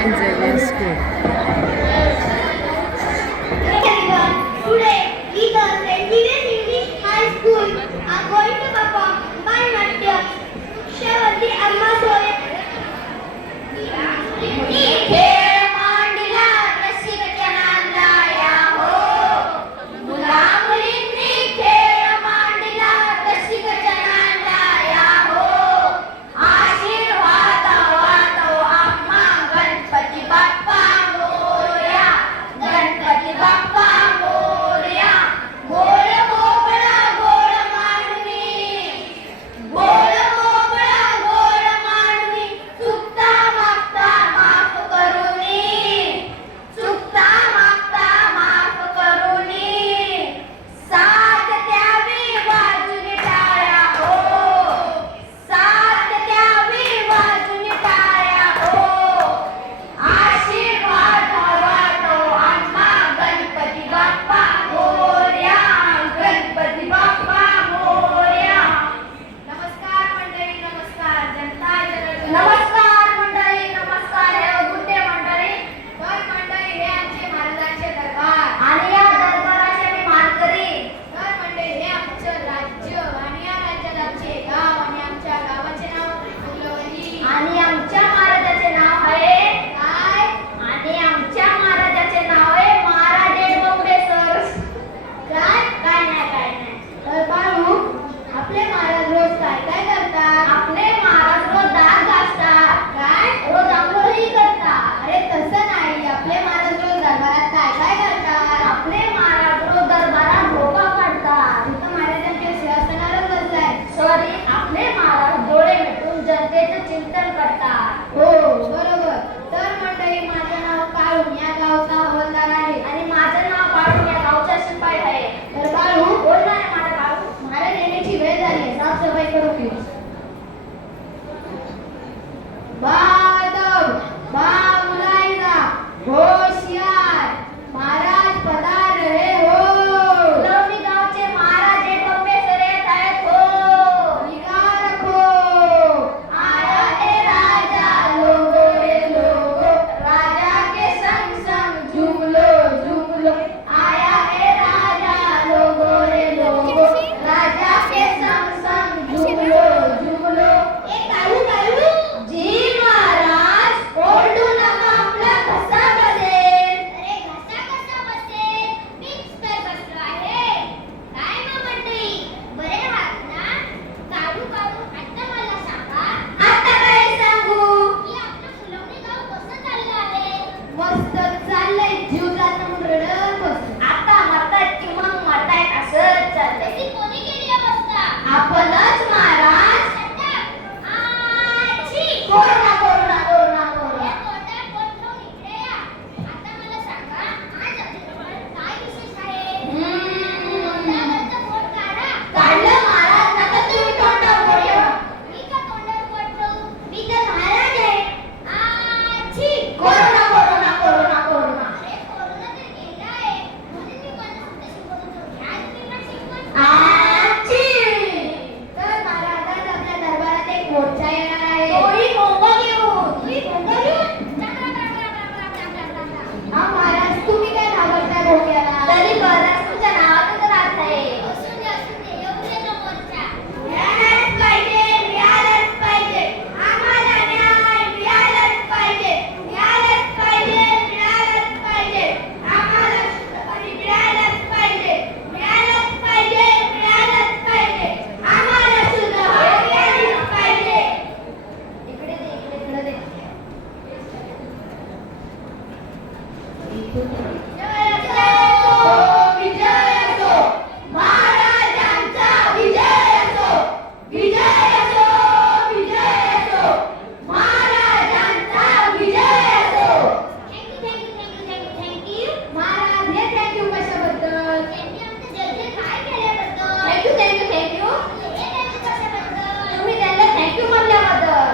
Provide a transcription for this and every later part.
St. Xavier School. Today, we the St. Xavier English High School are going to perform Bharatanatyam. Shavati Amma Soye. चिंतन करतात. हो बरोबर. तर मंडळी, माझं नाव काळू, या गावचा हवालदार आहे. आणि माझं नाव बाळू, या गावचा शिपाई आहे. तर बाळू बोल ना माझा काळू. मला येण्याची वेळ झाली, साफसफाई करू की. बादव बामुलाईजा होशियार महाराज पधार रहे हो. लोणी गावचे महाराज हे प्रोफेसर येत आहेत हो. निगाह रखो. आया ए राजा लोगो रे लोगो, राजा के संग संग झूम लो. आया ए राजा लोगो रे लोगो, राजा के संग संग झूम लो. ए काळू काळू जी महाराज, ओरडू नका, आपला घसा बसेल. अरे घसा कसा बसेल, मीच तर बसलो आहे. काय मग मंडळी, बरे आहात ना? काळू काळू आता मला सांगा. आता काय सांगू? की आपलं फुलवणी गाव कसं चाललं आहे? मस्त चाललंय, जीव जात म्हणून रडत बसतो. आता मरतायत की मग मरतायत असंच चाललंय. ती कोणी केली अवस्था? आपणच Maharaj. Corona corona corona corona. इकडे या. आता मला सांगा, आज आपल्याजवळ काय विशेष आहे? तोंडावरचं बोट काढा. काढलं महाराज, नका तुम्ही तोंडावर बोट ठेवा. मी का तोंडावर बोट ठेवू? मी तर महाराज आहे. Corona corona corona corona. अरे कोरोना तर गेला आहे, म्हणून मी मला तुमच्याशी बोलत होते. आज मी पण शिकवण. तर महाराज, आज आपल्या दरबारात एक मोर्चा येणार आहे. हा महाराज, तुम्ही काय घाबरताय भोग्याला? तरी बरं, तुमच्या नावात तर अर्थ आहे. असू दे येऊ दे ना मोर्चा. मिळालंच पाहिजे. आम्हाला न्याय मिळालंच पाहिजे. आम्हाला शुद्धपणी मिळालंच पाहिजे. आम्हाला शुद्ध मिळालंच पाहिजे. इकडे दे. विजय असो, महाराजांचा विजय असो. महाराजांचा विजय असो. थँक्यू महाराज. हे थँक्यू कशाबद्दल? काय केल्याबद्दल? थँक्यू कशाबद्दल? तुम्ही त्यांना थँक्यू म्हणल्याबद्दल.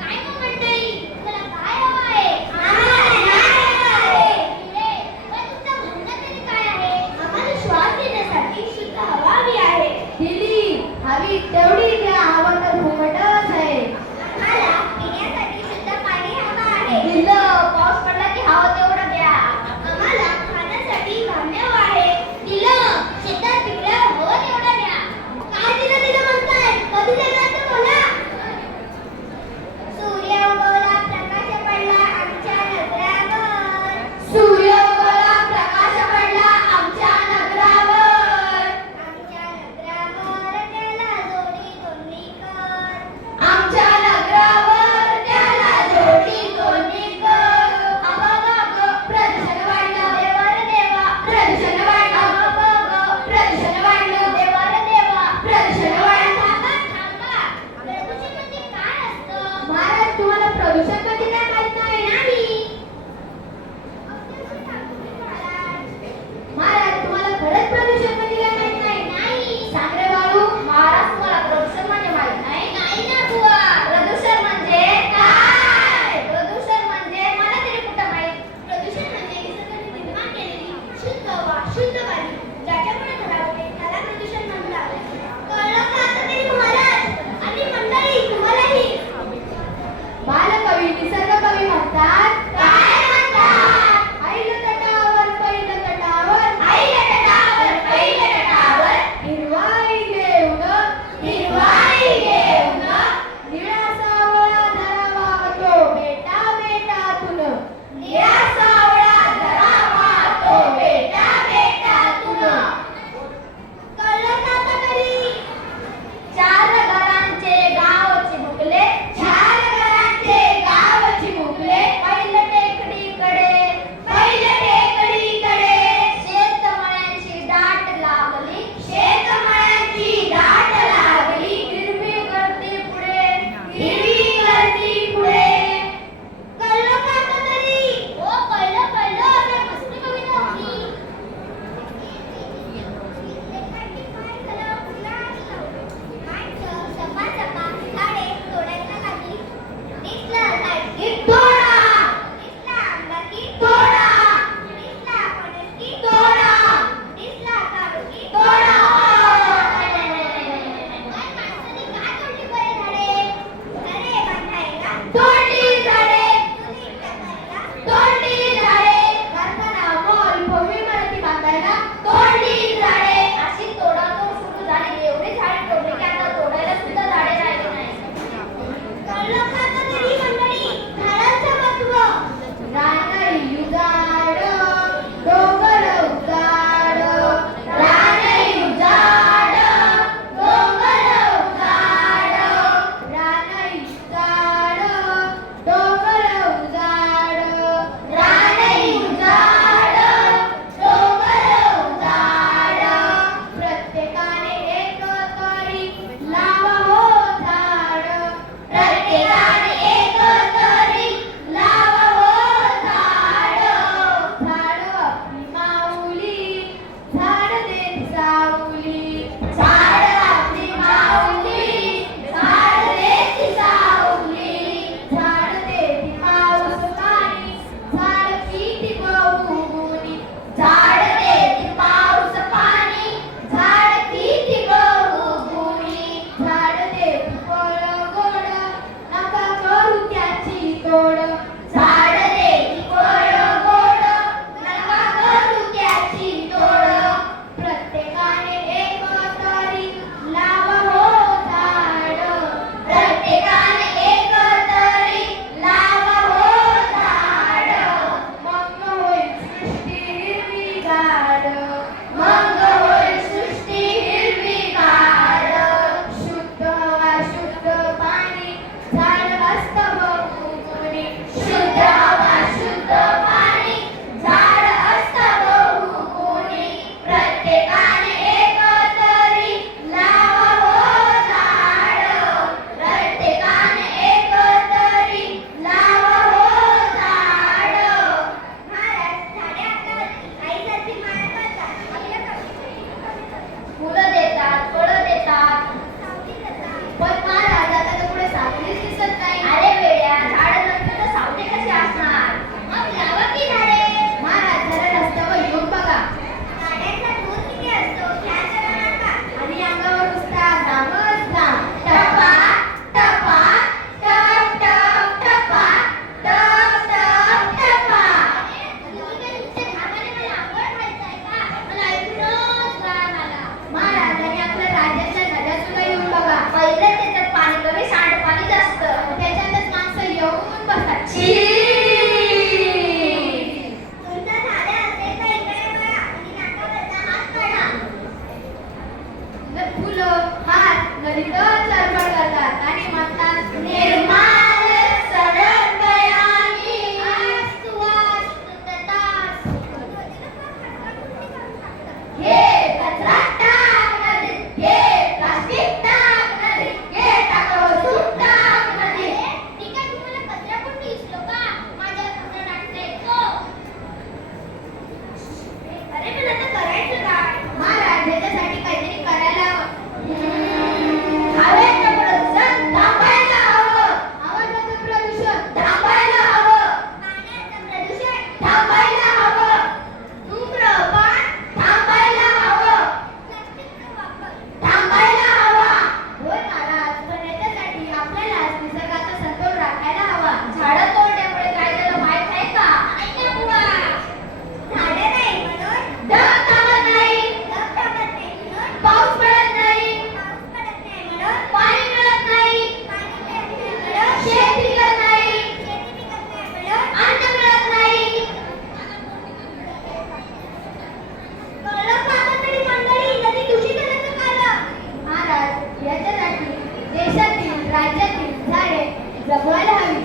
काय मग मंडळी, तुला काय हवं आहे? आम्हाला न्याय दिलं. पाऊस पडला की हवं तेवढं द्या. आम्हाला खाण्यासाठी धान्य आहे. दिलं. शेतात पिकलं हवं तेवढं द्या. काय दिलं दिलं म्हणताय? कधी देणार ते बोला. सूर्य उगवला प्रकाश पडला आमच्या नगरावर. सूर्य उगवला प्रकाश पडला आमच्या नगरावर. आमच्या नगरावर त्याला जोडी तोडणी कर. आमच्या नगरावर त्याला जोडी तोडणी कर. अगं प्रदूषण वाढलं देवर देवा. प्रदूषण वाढलं प्रदूषण वाढलं देवर देवा. प्रदूषण वाढलं. थांबा. प्रदूषण म्हणजे काय असतं? महाराज तुम्हाला प्रदूषण म्हणजे काय माहित नाही? महाराज तुम्हाला खरंच प्रदूषण म्हणजे काय माहित नाही? सांग रे बाळू. महाराज तुम्हाला प्रदूषण म्हणजे माहित नाही ना बुवा. प्रदूषण म्हणजे काय? प्रदूषण म्हणजे मला तरी कुठं माहित. प्रदूषण म्हणजे निसर्गाने निर्माण केलेली शुद्ध हवा शुद्ध पाणी ज्याच्यामुळे घरामध्ये त्याला प्रदूषण म्हणतात. कळलं का आता तरी महाराज आणि मंडळी तुम्हालाही? बालकवी निसर्गकवी म्हणतात. काय म्हणतात? आईला तटावर पहिलं तटावर. आईला तटावर पहिलं तटावर. हिरवाई घेऊन हिरवाई घेऊन निळा सावळा धरा वाहतो बेटा बेटातून. निळा सावळा धरा वाहतो बेटा बेटातून. कळलं का आता तरी? चार घरांचे गाव चिमुकले. चार घरांचे गाव चिमुकले. पहिलं टेकडीकडे पहिलं टेकडीकडे. शेतमळ्यांची दाट लागली. शेतमळ्यांची दाट लागली. हिरवी गर्दी पुढे हिरवी गर्दी पुढे. कळलं का आता तरी? हो कळलं कळलं. आता मस्त कविता होती. शुद्ध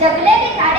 जगले की झाडे